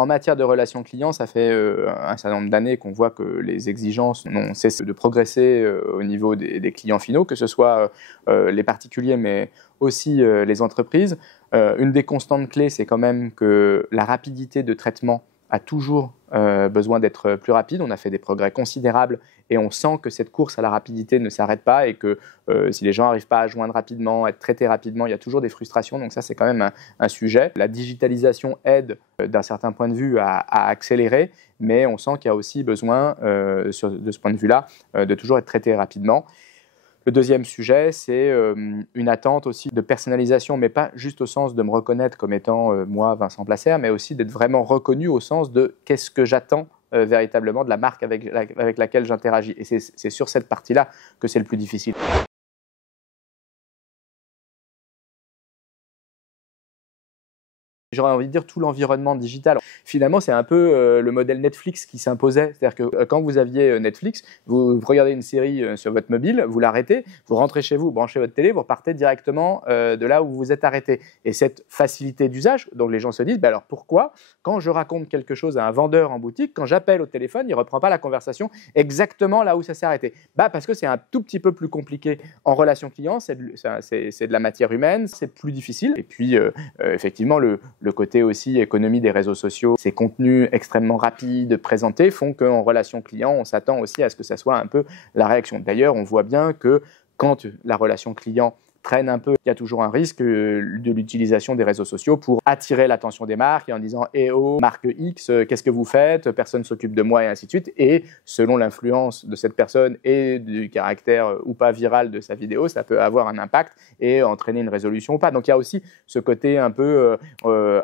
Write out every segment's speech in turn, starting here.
En matière de relations clients, ça fait un certain nombre d'années qu'on voit que les exigences n'ont cessé de progresser au niveau des clients finaux, que ce soit les particuliers, mais aussi les entreprises. Une des constantes clés, c'est quand même que la rapidité de traitement a toujours besoin d'être plus rapide. On a fait des progrès considérables et on sent que cette course à la rapidité ne s'arrête pas et que si les gens n'arrivent pas à joindre rapidement, à être traités rapidement, il y a toujours des frustrations. Donc ça, c'est quand même un sujet. La digitalisation aide d'un certain point de vue à accélérer, mais on sent qu'il y a aussi besoin, de ce point de vue-là, de toujours être traité rapidement. Le deuxième sujet, c'est une attente aussi de personnalisation, mais pas juste au sens de me reconnaître comme étant moi, Vincent Placère, mais aussi d'être vraiment reconnu au sens de qu'est-ce que j'attends véritablement de la marque avec laquelle j'interagis. Et c'est sur cette partie-là que c'est le plus difficile. J'aurais envie de dire tout l'environnement digital. Finalement, c'est un peu le modèle Netflix qui s'imposait. C'est-à-dire que quand vous aviez Netflix, vous regardez une série sur votre mobile, vous l'arrêtez, vous rentrez chez vous, vous branchez votre télé, vous repartez directement de là où vous vous êtes arrêté. Et cette facilité d'usage, donc les gens se disent, alors pourquoi, quand je raconte quelque chose à un vendeur en boutique, quand j'appelle au téléphone, il ne reprend pas la conversation exactement là où ça s'est arrêté? Parce que c'est un tout petit peu plus compliqué en relation client, c'est de la matière humaine, c'est plus difficile. Et puis, effectivement, le côté aussi économie des réseaux sociaux, ces contenus extrêmement rapides, présentés, font qu'en relation client, on s'attend aussi à ce que ça soit un peu la réaction. D'ailleurs, on voit bien que quand la relation client traîne un peu, il y a toujours un risque de l'utilisation des réseaux sociaux pour attirer l'attention des marques et en disant « Eh oh, marque X, qu'est-ce que vous faites? Personne ne s'occupe de moi » et ainsi de suite. Et selon l'influence de cette personne et du caractère ou pas viral de sa vidéo, ça peut avoir un impact et entraîner une résolution ou pas. Donc il y a aussi ce côté un peu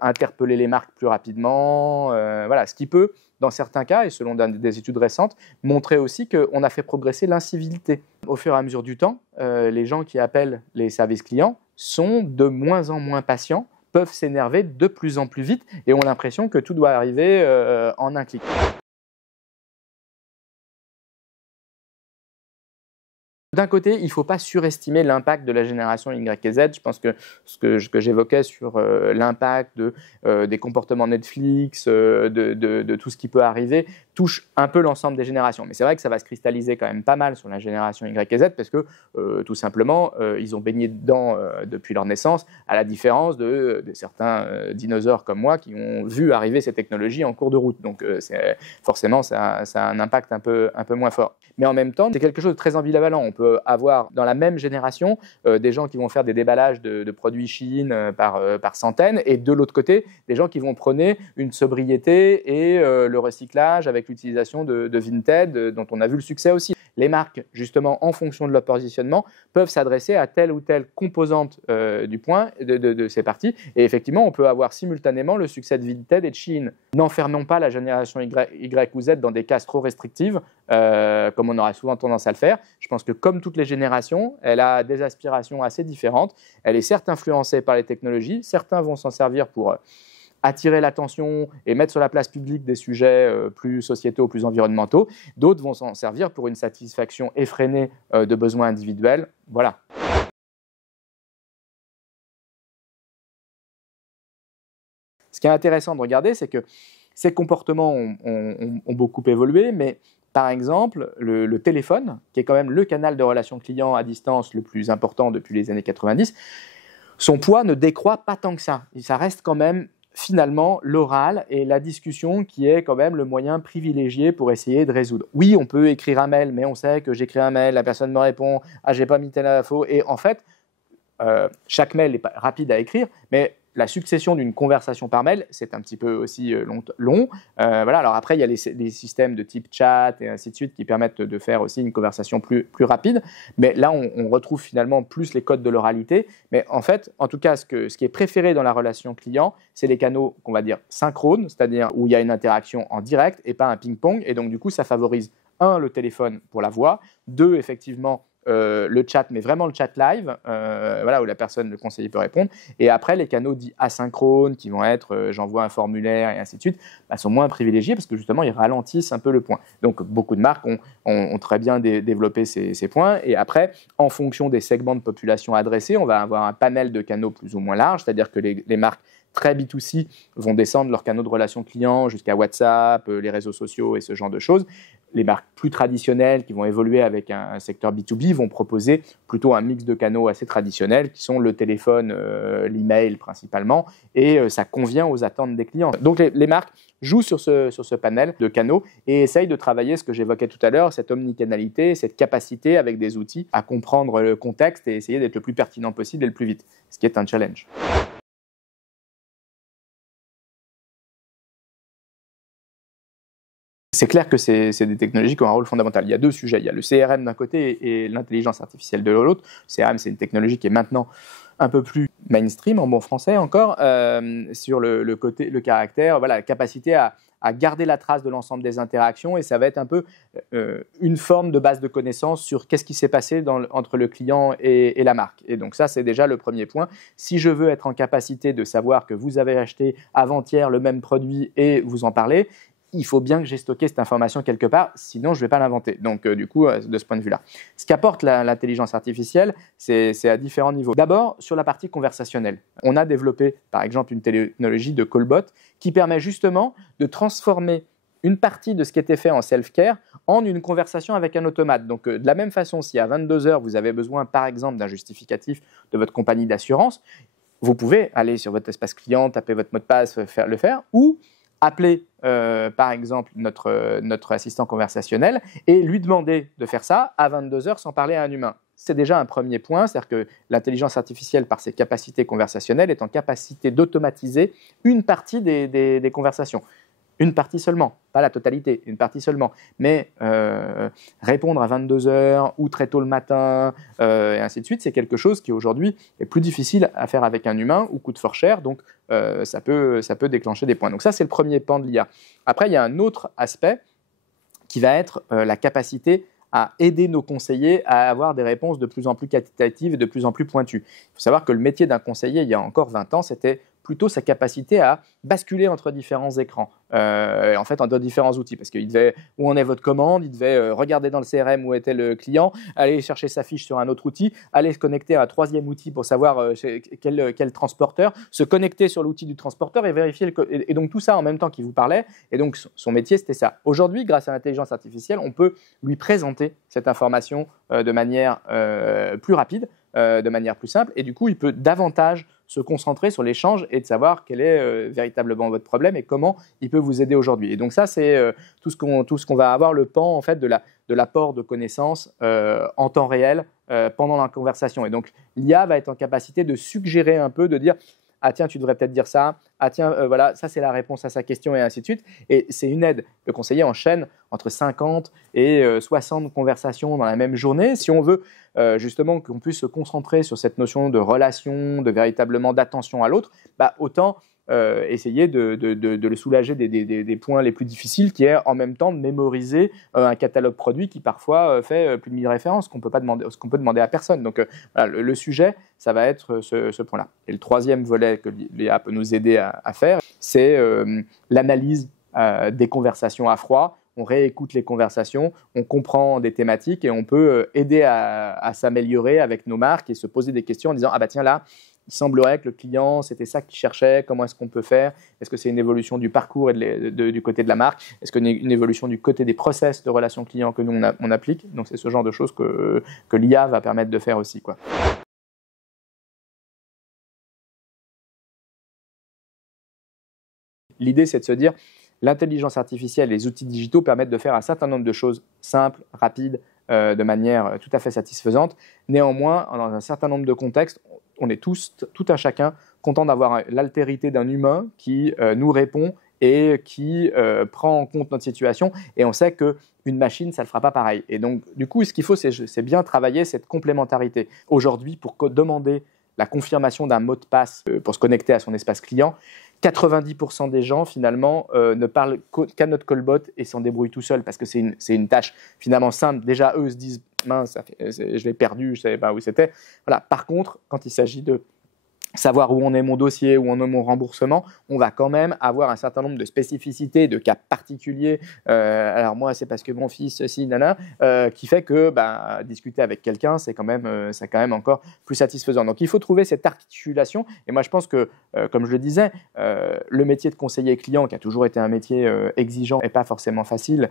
interpeller les marques plus rapidement, voilà, ce qui peut, dans certains cas, et selon des études récentes, montrer aussi qu'on a fait progresser l'incivilité. Au fur et à mesure du temps, les gens qui appellent les services clients sont de moins en moins patients, peuvent s'énerver de plus en plus vite et ont l'impression que tout doit arriver en un clic. D'un côté, il ne faut pas surestimer l'impact de la génération Y et Z. Je pense que ce que j'évoquais sur l'impact des comportements Netflix, de tout ce qui peut arriver, touche un peu l'ensemble des générations. Mais c'est vrai que ça va se cristalliser quand même pas mal sur la génération Y et Z parce que tout simplement, ils ont baigné dedans depuis leur naissance, à la différence de certains dinosaures comme moi qui ont vu arriver ces technologies en cours de route. Donc forcément, ça a un impact un peu moins fort. Mais en même temps, c'est quelque chose de très ambivalent. On peut avoir dans la même génération des gens qui vont faire des déballages de produits Chine par centaines et de l'autre côté, des gens qui vont prôner une sobriété et le recyclage avec l'utilisation de Vinted dont on a vu le succès aussi. Les marques, justement, en fonction de leur positionnement, peuvent s'adresser à telle ou telle composante du point de ces parties. Et effectivement, on peut avoir simultanément le succès de Vinted et de Shein. N'enfermons pas la génération Y ou Z dans des cases trop restrictives, comme on aura souvent tendance à le faire. Je pense que comme toutes les générations, elle a des aspirations assez différentes. Elle est certes influencée par les technologies. Certains vont s'en servir pour attirer l'attention et mettre sur la place publique des sujets plus sociétaux, plus environnementaux. D'autres vont s'en servir pour une satisfaction effrénée de besoins individuels. Voilà. Ce qui est intéressant de regarder, c'est que ces comportements ont beaucoup évolué, mais par exemple, le téléphone, qui est quand même le canal de relation client à distance le plus important depuis les années 90, son poids ne décroît pas tant que ça. Ça reste quand même finalement l'oral et la discussion qui est quand même le moyen privilégié pour essayer de résoudre. Oui, on peut écrire un mail, mais on sait que j'écris un mail, la personne me répond « Ah, j'ai pas mis telle info » et en fait, chaque mail est rapide à écrire, mais la succession d'une conversation par mail, c'est un petit peu aussi long. Voilà. Alors après, il y a les systèmes de type chat et ainsi de suite qui permettent de faire aussi une conversation plus rapide. Mais là, on retrouve finalement plus les codes de l'oralité. Mais en fait, en tout cas, ce qui est préféré dans la relation client, c'est les canaux qu'on va dire synchrones, c'est-à-dire où il y a une interaction en direct et pas un ping-pong. Et donc, du coup, ça favorise, le téléphone pour la voix, effectivement, le chat, mais vraiment le chat live, voilà, où la personne, le conseiller peut répondre. Et après, les canaux dits asynchrones, qui vont être j'envoie un formulaire et ainsi de suite, sont moins privilégiés parce que justement, ils ralentissent un peu le point. Donc, beaucoup de marques ont très bien développé ces points. Et après, en fonction des segments de population adressés, on va avoir un panel de canaux plus ou moins large, c'est-à-dire que les marques très B2C vont descendre leurs canaux de relations clients jusqu'à WhatsApp, les réseaux sociaux et ce genre de choses. Les marques plus traditionnelles qui vont évoluer avec un secteur B2B vont proposer plutôt un mix de canaux assez traditionnels qui sont le téléphone, l'email principalement, et ça convient aux attentes des clients. Donc les marques jouent sur ce panel de canaux et essayent de travailler ce que j'évoquais tout à l'heure, cette omnicanalité, cette capacité avec des outils à comprendre le contexte et essayer d'être le plus pertinent possible et le plus vite, ce qui est un challenge. C'est clair que c'est des technologies qui ont un rôle fondamental. Il y a deux sujets. Il y a le CRM d'un côté et l'intelligence artificielle de l'autre. Le CRM, c'est une technologie qui est maintenant un peu plus mainstream, en bon français encore, sur le côté, le caractère, voilà, la capacité à garder la trace de l'ensemble des interactions, et ça va être un peu une forme de base de connaissances sur qu'est-ce qui s'est passé entre le client et la marque. Et donc ça, c'est déjà le premier point. Si je veux être en capacité de savoir que vous avez acheté avant-hier le même produit et vous en parlez, il faut bien que j'ai stocké cette information quelque part, sinon je ne vais pas l'inventer. Donc du coup, de ce point de vue-là. Ce qu'apporte l'intelligence artificielle, c'est à différents niveaux. D'abord, sur la partie conversationnelle. On a développé, par exemple, une technologie de callbot qui permet justement de transformer une partie de ce qui était fait en self-care en une conversation avec un automate. Donc de la même façon, si à 22 heures, vous avez besoin, par exemple, d'un justificatif de votre compagnie d'assurance, vous pouvez aller sur votre espace client, taper votre mot de passe, le faire, ou appeler par exemple notre assistant conversationnel et lui demander de faire ça à 22 heures sans parler à un humain. C'est déjà un premier point, c'est-à-dire que l'intelligence artificielle, par ses capacités conversationnelles, est en capacité d'automatiser une partie des conversations. Une partie seulement, pas la totalité, une partie seulement. Mais répondre à 22 heures ou très tôt le matin, et ainsi de suite, c'est quelque chose qui aujourd'hui est plus difficile à faire avec un humain ou coûte fort cher, donc ça peut déclencher des points. Donc ça, c'est le premier pan de l'IA. Après, il y a un autre aspect qui va être la capacité à aider nos conseillers à avoir des réponses de plus en plus qualitatives et de plus en plus pointues. Il faut savoir que le métier d'un conseiller, il y a encore 20 ans, c'était plutôt sa capacité à basculer entre différents écrans, en fait entre différents outils, parce qu'il devait, où en est votre commande, il devait regarder dans le CRM où était le client, aller chercher sa fiche sur un autre outil, aller se connecter à un troisième outil pour savoir quel transporteur, se connecter sur l'outil du transporteur et vérifier et donc tout ça en même temps qu'il vous parlait, et donc son métier c'était ça. Aujourd'hui, grâce à l'intelligence artificielle, on peut lui présenter cette information de manière plus rapide, de manière plus simple, et du coup il peut davantage se concentrer sur l'échange et de savoir quel est véritablement votre problème et comment il peut vous aider aujourd'hui. Et donc ça, c'est tout ce qu'on va avoir, le pan en fait de l'apport de connaissances en temps réel pendant la conversation. Et donc l'IA va être en capacité de suggérer un peu, de dire ah tiens, tu devrais peut-être dire ça, ah tiens, voilà, ça c'est la réponse à sa question, et ainsi de suite. Et c'est une aide. Le conseiller enchaîne entre 50 et 60 conversations dans la même journée. Si on veut justement qu'on puisse se concentrer sur cette notion de relation, de véritablement d'attention à l'autre, bah, autant essayer de le soulager des points les plus difficiles, qui est en même temps de mémoriser un catalogue produit qui parfois fait plus de 1000 références, ce qu'on peut demander à personne. Donc voilà, le sujet, ça va être ce point-là. Et le troisième volet que l'IA peut nous aider à faire, c'est l'analyse des conversations à froid. On réécoute les conversations, on comprend des thématiques et on peut aider à s'améliorer avec nos marques et se poser des questions en disant « Ah bah tiens là, il semblerait que le client, c'était ça qu'il cherchait, comment est-ce qu'on peut faire? Est-ce que c'est une évolution du parcours et du côté de la marque? Est-ce que c'est une évolution du côté des process de relation client que nous, on applique ?» Donc c'est ce genre de choses que l'IA va permettre de faire aussi, quoi. L'idée, c'est de se dire, l'intelligence artificielle et les outils digitaux permettent de faire un certain nombre de choses simples, rapides, de manière tout à fait satisfaisante. Néanmoins, dans un certain nombre de contextes, on est tous, tout un chacun, content d'avoir l'altérité d'un humain qui nous répond et qui prend en compte notre situation. Et on sait qu'une machine, ça ne le fera pas pareil. Et donc, du coup, ce qu'il faut, c'est bien travailler cette complémentarité. Aujourd'hui, pour demander la confirmation d'un mot de passe pour se connecter à son espace client, 90% des gens, finalement, ne parlent qu'à notre callbot et s'en débrouillent tout seuls parce que c'est une tâche finalement simple. Déjà, eux se disent « mince, je l'ai perdu, je ne savais pas où c'était ». Voilà. Par contre, quand il s'agit de savoir où en est mon dossier, où en est mon remboursement, on va quand même avoir un certain nombre de spécificités, de cas particuliers. Alors moi, c'est parce que mon fils, ceci, nana, qui fait que discuter avec quelqu'un, c'est quand même encore plus satisfaisant. Donc il faut trouver cette articulation. Et moi, je pense que, comme je le disais, le métier de conseiller client, qui a toujours été un métier exigeant et pas forcément facile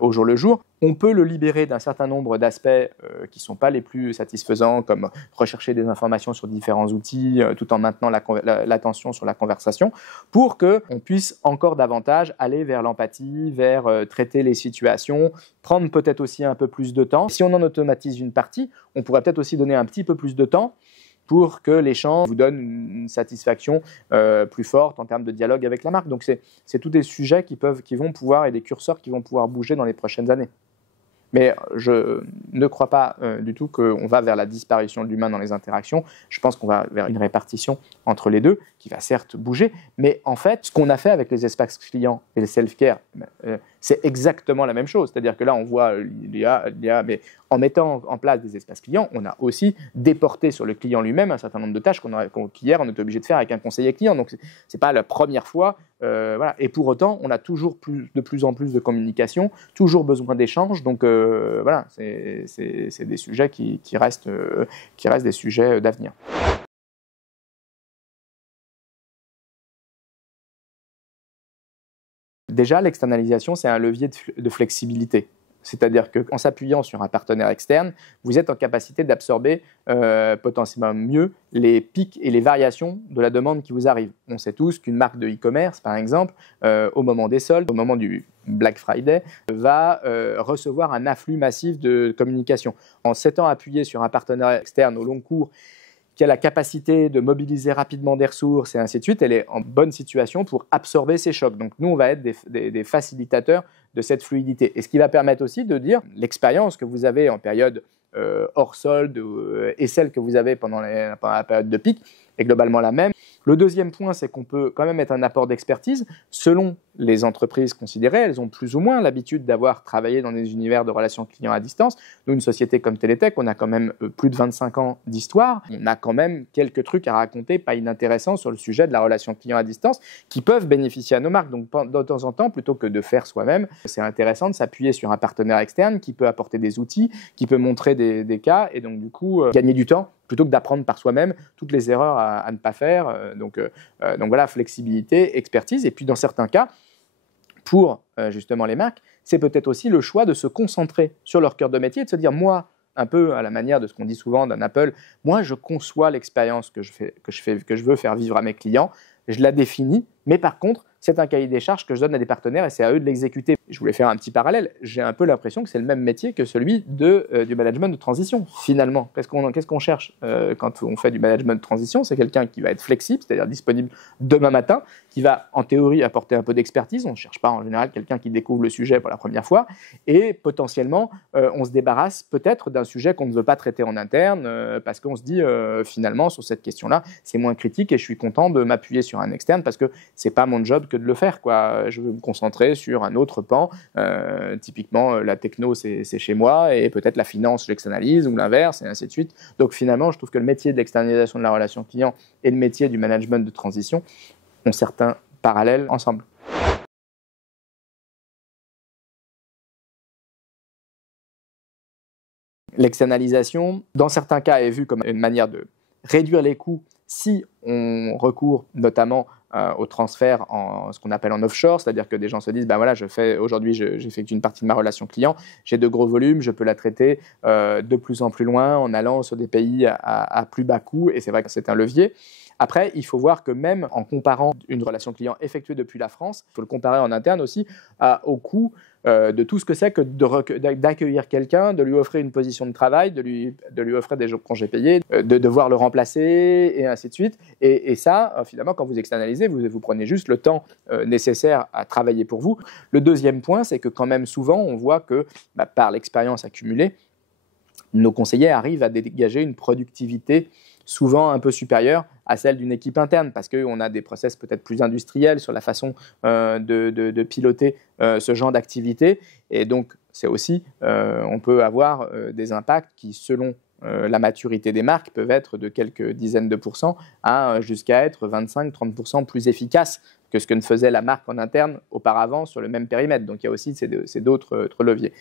au jour le jour, on peut le libérer d'un certain nombre d'aspects qui ne sont pas les plus satisfaisants, comme rechercher des informations sur différents outils, tout en maintenant l'attention sur la conversation, pour qu'on puisse encore davantage aller vers l'empathie, vers traiter les situations, prendre peut-être aussi un peu plus de temps. Si on en automatise une partie, on pourrait peut-être aussi donner un petit peu plus de temps pour que l'échange vous donne une satisfaction plus forte en termes de dialogue avec la marque. Donc c'est tous des sujets qui vont pouvoir, et des curseurs qui vont pouvoir bouger dans les prochaines années. Mais je ne crois pas du tout qu'on va vers la disparition de l'humain dans les interactions. Je pense qu'on va vers une répartition entre les deux qui va certes bouger. Mais en fait, ce qu'on a fait avec les espaces clients et les self-care, c'est exactement la même chose. C'est-à-dire que là, on voit l'IA, mais en mettant en place des espaces clients, on a aussi déporté sur le client lui-même un certain nombre de tâches qu'hier, on était obligé de faire avec un conseiller client. Donc, ce n'est pas la première fois. Voilà. Et pour autant, on a toujours de plus en plus de communication, toujours besoin d'échanges. Donc, voilà, c'est des sujets qui restent des sujets d'avenir. Déjà, l'externalisation, c'est un levier de flexibilité. C'est-à-dire qu'en s'appuyant sur un partenaire externe, vous êtes en capacité d'absorber potentiellement mieux les pics et les variations de la demande qui vous arrive. On sait tous qu'une marque de e-commerce, par exemple, au moment des soldes, au moment du Black Friday, va recevoir un afflux massif de communication. En s'étant appuyé sur un partenaire externe au long cours, qui a la capacité de mobiliser rapidement des ressources et ainsi de suite, elle est en bonne situation pour absorber ces chocs. Donc nous, on va être des facilitateurs de cette fluidité. Et ce qui va permettre aussi de dire l'expérience que vous avez en période hors solde et celle que vous avez pendant la période de pic est globalement la même. Le deuxième point, c'est qu'on peut quand même mettre un apport d'expertise. Selon les entreprises considérées, elles ont plus ou moins l'habitude d'avoir travaillé dans des univers de relations clients à distance. Nous, une société comme Télétech, on a quand même plus de 25 ans d'histoire. On a quand même quelques trucs à raconter, pas inintéressants, sur le sujet de la relation client à distance, qui peuvent bénéficier à nos marques. Donc, de temps en temps, plutôt que de faire soi-même, c'est intéressant de s'appuyer sur un partenaire externe qui peut apporter des outils, qui peut montrer des cas, et donc du coup, gagner du temps, plutôt que d'apprendre par soi-même toutes les erreurs à ne pas faire. Donc voilà, flexibilité, expertise. Et puis dans certains cas, pour justement les marques, c'est peut-être aussi le choix de se concentrer sur leur cœur de métier et de se dire, moi, un peu à la manière de ce qu'on dit souvent d'un Apple, moi je conçois l'expérience que je veux faire vivre à mes clients, je la définis, mais par contre, c'est un cahier des charges que je donne à des partenaires et c'est à eux de l'exécuter. Je voulais faire un petit parallèle. J'ai un peu l'impression que c'est le même métier que celui du management de transition, finalement. Qu'est-ce qu'on cherche quand on fait du management de transition? C'est quelqu'un qui va être flexible, c'est-à-dire disponible demain matin, qui va, en théorie, apporter un peu d'expertise. On ne cherche pas, en général, quelqu'un qui découvre le sujet pour la première fois. Et potentiellement, on se débarrasse peut-être d'un sujet qu'on ne veut pas traiter en interne parce qu'on se dit, finalement, sur cette question-là, c'est moins critique et je suis content de m'appuyer sur un externe parce que ce n'est pas mon job que de le faire, quoi. Je veux me concentrer sur un autre pan. Typiquement, la techno, c'est chez moi, et peut-être la finance, j'externalise, ou l'inverse, et ainsi de suite. Donc finalement, je trouve que le métier de l'externalisation de la relation client et le métier du management de transition ont certains parallèles ensemble. L'externalisation, dans certains cas, est vue comme une manière de réduire les coûts si on recourt notamment au transfert en ce qu'on appelle en offshore, c'est-à-dire que des gens se disent, ben voilà, aujourd'hui j'effectue une partie de ma relation client, j'ai de gros volumes, je peux la traiter de plus en plus loin en allant sur des pays à plus bas coût, et c'est vrai que c'est un levier. Après, il faut voir que même en comparant une relation client effectuée depuis la France, il faut le comparer en interne aussi au coût de tout ce que c'est que d'accueillir quelqu'un, de lui offrir une position de travail, de lui offrir des jours de congés payés, de devoir le remplacer, et ainsi de suite. Et ça, finalement, quand vous externalisez, vous prenez juste le temps nécessaire à travailler pour vous. Le deuxième point, c'est que quand même souvent, on voit que par l'expérience accumulée, nos conseillers arrivent à dégager une productivité souvent un peu supérieure à celle d'une équipe interne, parce qu'on a des process peut-être plus industriels sur la façon de piloter ce genre d'activité. Et donc, c'est aussi, on peut avoir des impacts qui, selon La maturité des marques peut être de quelques dizaines de pourcents à jusqu'à être 25-30% plus efficace que ce que ne faisait la marque en interne auparavant sur le même périmètre. Donc il y a aussi ces d'autres leviers.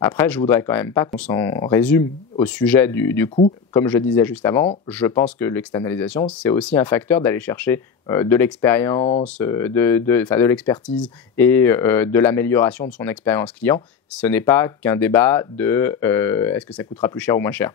Après, je voudrais quand même pas qu'on s'en résume au sujet du coût. Comme je disais juste avant, je pense que l'externalisation, c'est aussi un facteur d'aller chercher de l'expérience, de l'expertise et de l'amélioration de son expérience client. Ce n'est pas qu'un débat de est-ce que ça coûtera plus cher ou moins cher.